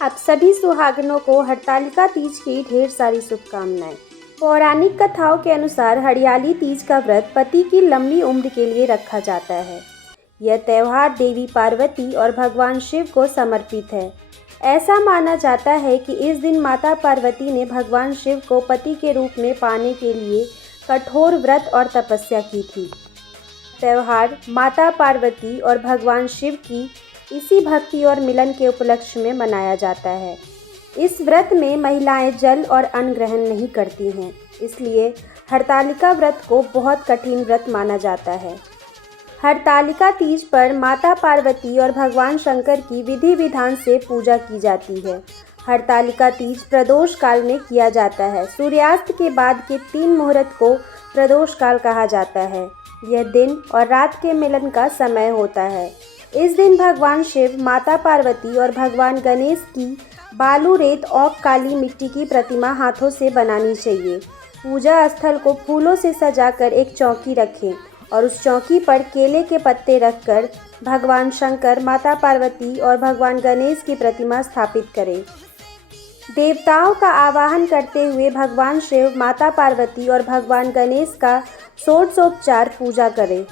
आप सभी सुहागनों को हरतालिका तीज की ढेर सारी शुभकामनाएं। पौराणिक कथाओं के अनुसार हरियाली तीज का व्रत पति की लंबी उम्र के लिए रखा जाता है। यह त्यौहार देवी पार्वती और भगवान शिव को समर्पित है। ऐसा माना जाता है कि इस दिन माता पार्वती ने भगवान शिव को पति के रूप में पाने के लिए कठोर व्रत और तपस्या की थी। त्यौहार माता पार्वती और भगवान शिव की इसी भक्ति और मिलन के उपलक्ष्य में मनाया जाता है। इस व्रत में महिलाएं जल और अन्न ग्रहण नहीं करती हैं, इसलिए हरतालिका व्रत को बहुत कठिन व्रत माना जाता है। हरतालिका तीज पर माता पार्वती और भगवान शंकर की विधि विधान से पूजा की जाती है। हरतालिका तीज प्रदोष काल में किया जाता है। सूर्यास्त के बाद के 3 मुहूर्त को प्रदोष काल कहा जाता है। यह दिन और रात के मिलन का समय होता है। इस दिन भगवान शिव, माता पार्वती और भगवान गणेश की बालू, रेत और काली मिट्टी की प्रतिमा हाथों से बनानी चाहिए। पूजा स्थल को फूलों से सजाकर एक चौकी रखें और उस चौकी पर केले के पत्ते रखकर भगवान शंकर, माता पार्वती और भगवान गणेश की प्रतिमा स्थापित करें। देवताओं का आवाहन करते हुए भगवान शिव, माता पार्वती और भगवान गणेश का षोडशोपचार पूजा करें।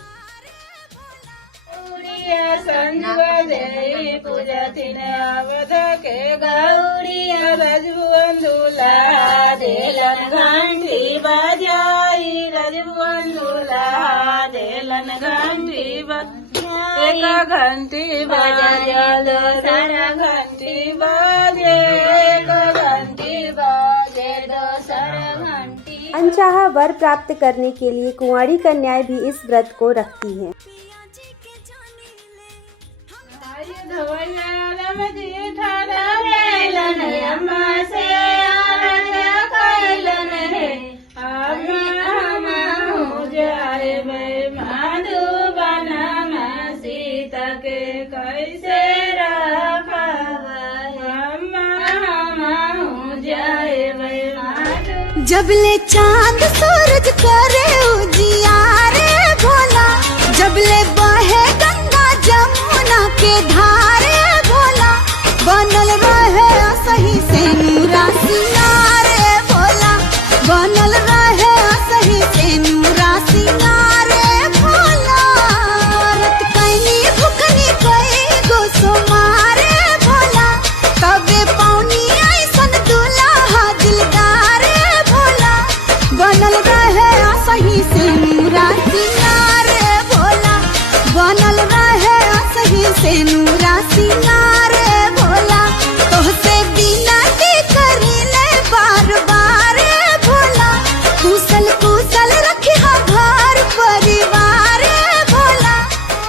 घंटी बजा सारा घंटी बाजे, घंटी बाजे दो सारा घंटी। अनचाहा वर प्राप्त करने के लिए कुंवारी कन्याएं भी इस व्रत को रखती हैं। जबले चांद सूरज करे उजियारे भोला, जबले बहे गंगा जमुना के धारे भोला, बनल रहे सही से नूरा सिंगारे भोला, बनल रहे सही से नूरा सिंगारे भोला। रत कैनी भुखनी कई गो सोमारे भोला, तबे पौनी ऐसन दुल्हा दिलदारे भोला, बनल रहे सही से नूरा सिंगारे भोला, बनल रहे सही से नूरा सिंगारे भोला। तोहसे विनती करिले बार बार भोला, कुशल कुशल रखिहा घर परिवार भोला।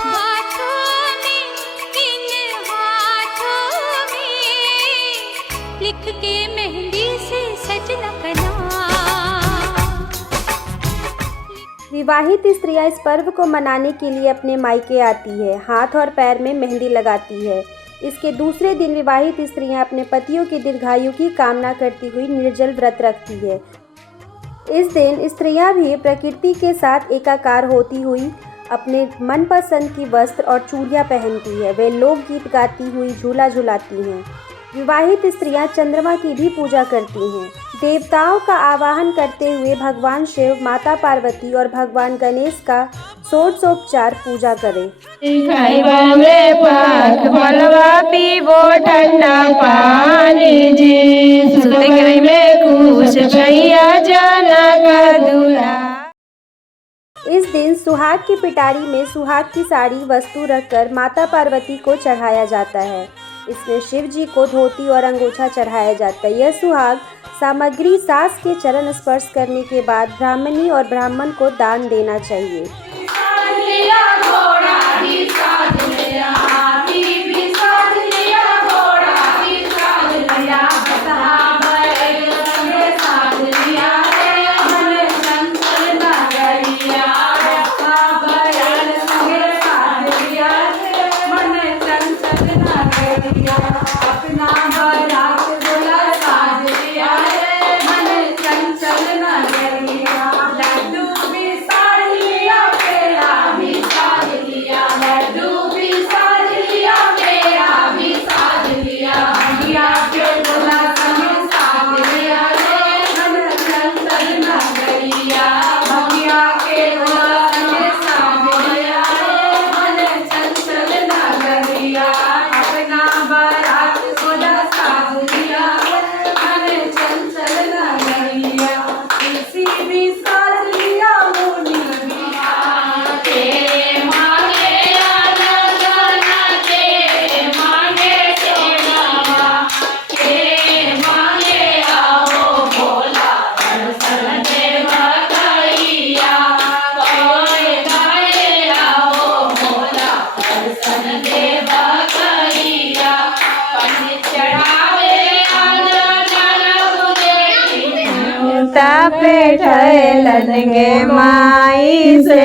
हाथों में इन हाथों में लिख के मेहंदी से सजना कना। विवाहित स्त्रियां इस पर्व को मनाने के लिए अपने मायके आती है, हाथ और पैर में मेहंदी लगाती है। इसके दूसरे दिन विवाहित स्त्रियां अपने पतियों की दीर्घायु की कामना करती हुई निर्जल व्रत रखती है। इस दिन स्त्रियां भी प्रकृति के साथ एकाकार होती हुई अपने मनपसंद की वस्त्र और चूड़ियां पहनती है। वे लोकगीत गाती हुई झूला झुलाती हैं। विवाहित स्त्रियां चंद्रमा की भी पूजा करती हैं। देवताओं का आवाहन करते हुए भगवान शिव, माता पार्वती और भगवान गणेश का षोडशोपचार पूजा करें। पीबो ठंडा पानी जी, सुतगई में खुश भैया जाना का दूल्हा। इस दिन सुहाग की पिटारी में सुहाग की साड़ी वस्तु रखकर माता पार्वती को चढ़ाया जाता है। इसमें शिव जी को धोती और अंगूछा चढ़ाया जाता है। यह सुहाग सामग्री सास के चरण स्पर्श करने के बाद ब्राह्मणी और ब्राह्मण को दान देना चाहिए। लड्डू भी साड़िया सीता पे ठहलन गे माई से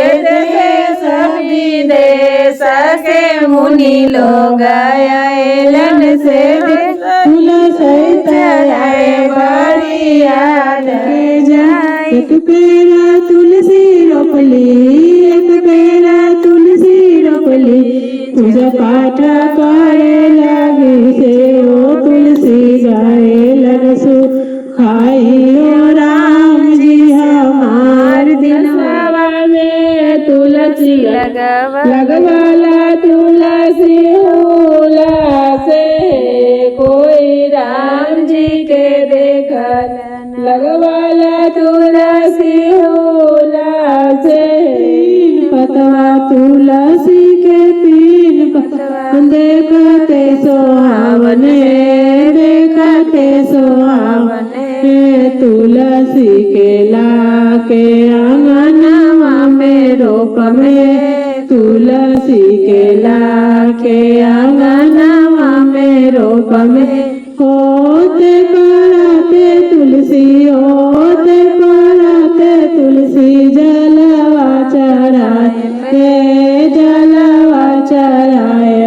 सब विदेश से मुनि लोग अयलन से तुलसी चढ़ाए बड़ी याद जाए। एक पेरा तुलसी रोपली, एक पेरा तुलसी रोपली, पूजा पाठ करे लगी से ओ तुलसी गाए लगसु खाई ओ राम जी हमार दिलवा में तुलसी लगवाला तुलसी होला से कोई राम जी के देखल लगवाला तुलसी होला से पतवा तुलसी के तीन पतवा देखते सोहावने देखते सोहावने तुलसी के लाके आंगनवा में रोप में तुलसी के लाके आंगनवा में रोप में होते कराते तुलसी होते कराते तुलसी जलवा चढ़ाए जलवा चढ़ाए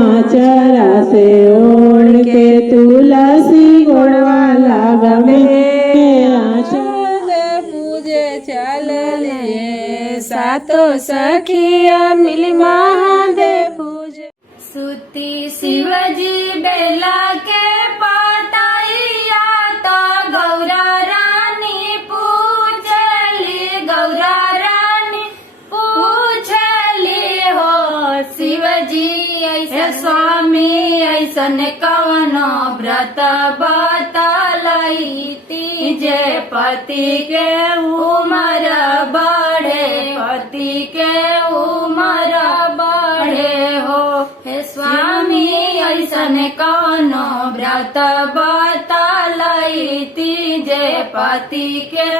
आचरा से ओढ़ के तुलसी गोड़वा लागा में आचरा पूजे चलले सातो सखिया मिली महादेव पूजे। सुती शिवजी बेला के पाताइया तो गौरा रानी पूछली गौरा रानी पूछली हो शिवजी ऐसा स्वामी ऐसन कवनो व्रत बतलाई तीजे पति के उमर बढ़े पति के उमर बढ़े हो हे स्वामी ऐसन कौनो व्रत बतलाई तीजे पति के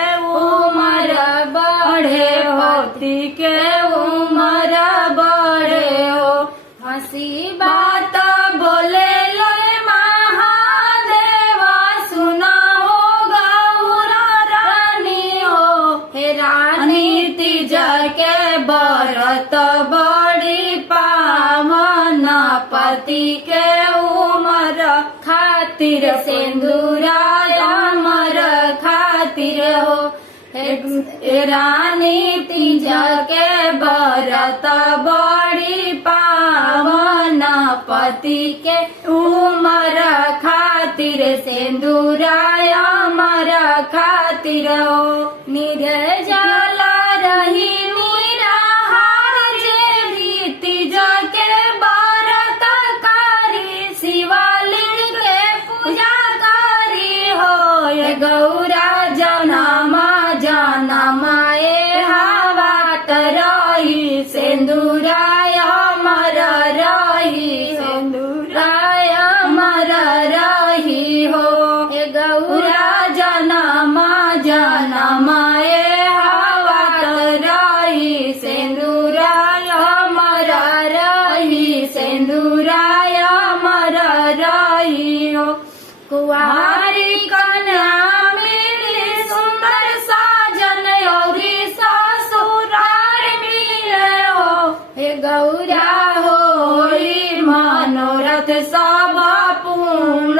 उमर बढ़े पति के उमर बढ़े हो। हंसी बात बोले लोए महादेवा सुना हो गौरा रानी हो हे रानी तीज के व्रत बड़ी पावन पति के उमर खातिर सिंदूरा अमर खातिर हो हे रानी तीज के व्रत बड़ी पावन पति के उमर खातिर सिंदूरा अमर खातिर हो। निर्जला रही निराहार जे तीज के व्रत कारी शिवलिंग के पूजा कारी हो ये गौरा जनमा जनमाए हावात रही सिंदूराय अमर रही सिंदूराय अमर रही हो हे गौरा जनमा जनमाए हावात रही सिंदूराय अमर रही सिंदूराय अमर रही हो। कुंवारी कन्या मिली सुंदर साजन योगी ससुरार मिले हो हे गौरा होई मनोरथ सब पूर्ण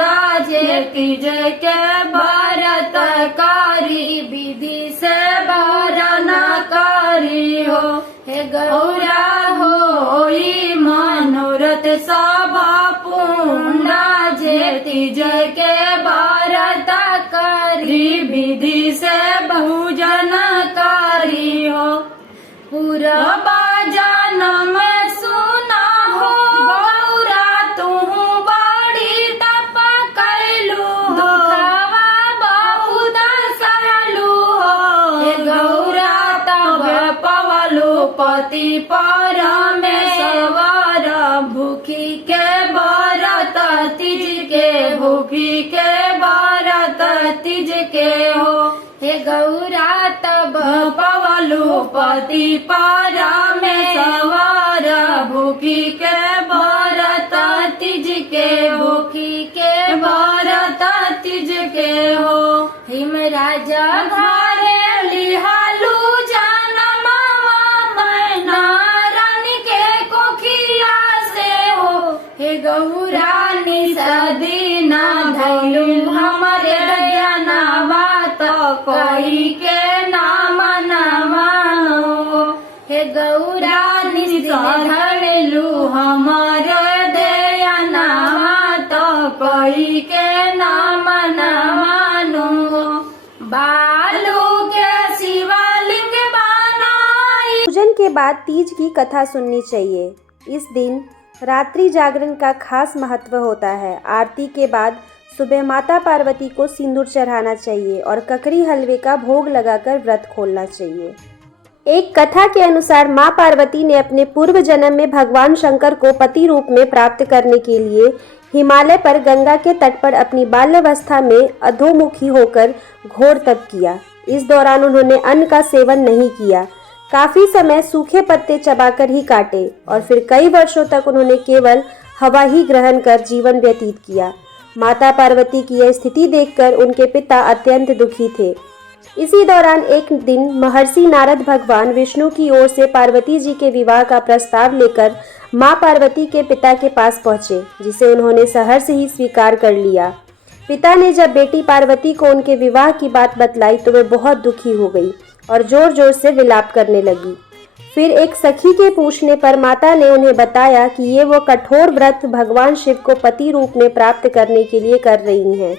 जे तीज के व्रत कारी विधि से वरण कारी हो हे गौरा होई मनोरथ सब पूर्ण जे तीज के व्रत करी विधि से बहुजन करी हो। पूरा जन्म सुना हो गौरा तू बड़ी तप कैलू हो बहुत सहलू हो हे गौरा तब पवलू पति परमेश्वर भूखी के व्रत तीज के भूखी के व्रत तीज के हो हे गौरा तब पवलू पति परमेश्वर भूखी के व्रत तीज के भूखी के व्रत तीज के हो। हिम राजा घरे लिहालू जनमवा मैना रानी के कोखिया से हो हे गौरानी सदीना धैलू हमारे ज्ञानवा तो कोई के नाम नवानो हे गौरानी धैलू हमारे दयानवा तो कोई के नाम नवानो बालू के शिवलिंग बनाई। पूजन के बाद तीज की कथा सुननी चाहिए। इस दिन रात्रि जागरण का खास महत्व होता है। आरती के बाद सुबह माता पार्वती को सिंदूर चढ़ाना चाहिए और ककड़ी हलवे का भोग लगाकर व्रत खोलना चाहिए। एक कथा के अनुसार माँ पार्वती ने अपने पूर्व जन्म में भगवान शंकर को पति रूप में प्राप्त करने के लिए हिमालय पर गंगा के तट पर अपनी बाल्यावस्था में अधोमुखी होकर घोर तप किया। इस दौरान उन्होंने अन्न का सेवन नहीं किया, काफी समय सूखे पत्ते चबाकर ही काटे और फिर कई वर्षों तक उन्होंने केवल हवा ही ग्रहण कर जीवन व्यतीत किया। माता पार्वती की यह स्थिति देखकर उनके पिता अत्यंत दुखी थे। इसी दौरान एक दिन महर्षि नारद भगवान विष्णु की ओर से पार्वती जी के विवाह का प्रस्ताव लेकर मां पार्वती के पिता के पास पहुंचे, जिसे उन्होंने सहर्ष ही स्वीकार कर लिया। पिता ने जब बेटी पार्वती को उनके विवाह की बात बतलाई तो वे बहुत दुखी हो गई और जोर जोर से विलाप करने लगी। फिर एक सखी के पूछने पर माता ने उन्हें बताया कि ये वो कठोर व्रत भगवान शिव को पति रूप में प्राप्त करने के लिए कर रही हैं,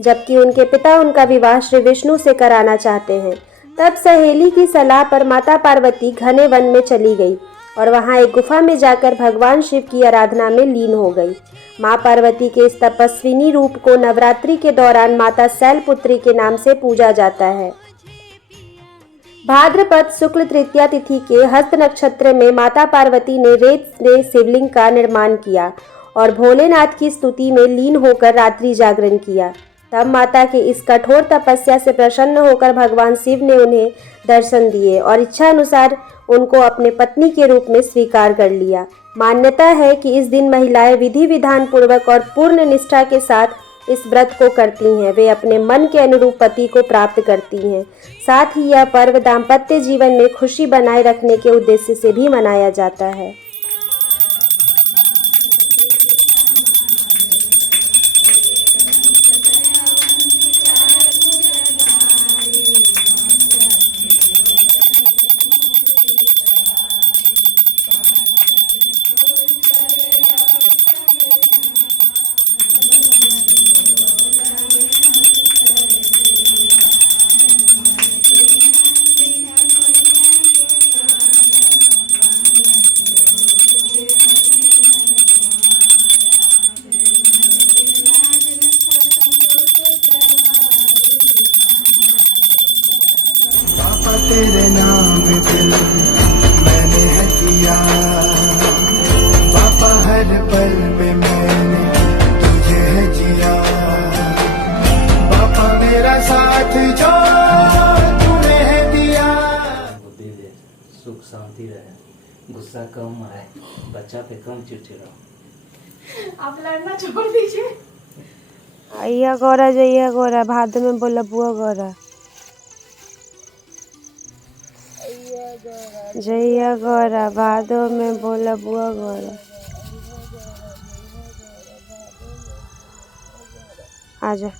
जबकि उनके पिता उनका विवाह श्री विष्णु से कराना चाहते हैं। तब सहेली की सलाह पर माता पार्वती घने वन में चली गई और वहां एक गुफा में जाकर भगवान शिव की आराधना में लीन हो गई। मां पार्वती के इस तपस्विनी रूप को नवरात्रि के दौरान माता शैलपुत्री के नाम से पूजा जाता है। भाद्रपद शुक्ल तृतीया तिथि के हस्त नक्षत्र में माता पार्वती ने रेत से शिवलिंग का निर्माण किया और भोलेनाथ की स्तुति में लीन होकर रात्रि जागरण किया। तब माता के इस कठोर तपस्या से प्रसन्न होकर भगवान शिव ने उन्हें दर्शन दिए और इच्छा अनुसार उनको अपने पत्नी के रूप में स्वीकार कर लिया। मान्यता है कि इस दिन महिलाएं विधि विधान पूर्वक और पूर्ण निष्ठा के साथ इस व्रत को करती हैं। वे अपने मन के अनुरूप पति को प्राप्त करती हैं। साथ ही यह पर्व दाम्पत्य जीवन में खुशी बनाए रखने के उद्देश्य से भी मनाया जाता है। तेरे नाम दिल मैंने है किया पापा, हर पल में मैंने तुझे है जिया पापा, मेरा साथ जो तूने है दिया। बुद्धि दे, सुख शांति रहे, गुस्सा कम आए, बच्चा पे कम चिड़चिड़ा। आप लड़ना छोड़ दीजिए। आइया गौरा जइया गौरा, भादो में बोला बुआ गौरा। जइया गौरा, भादो में बोला बुआ गौरा। आजा।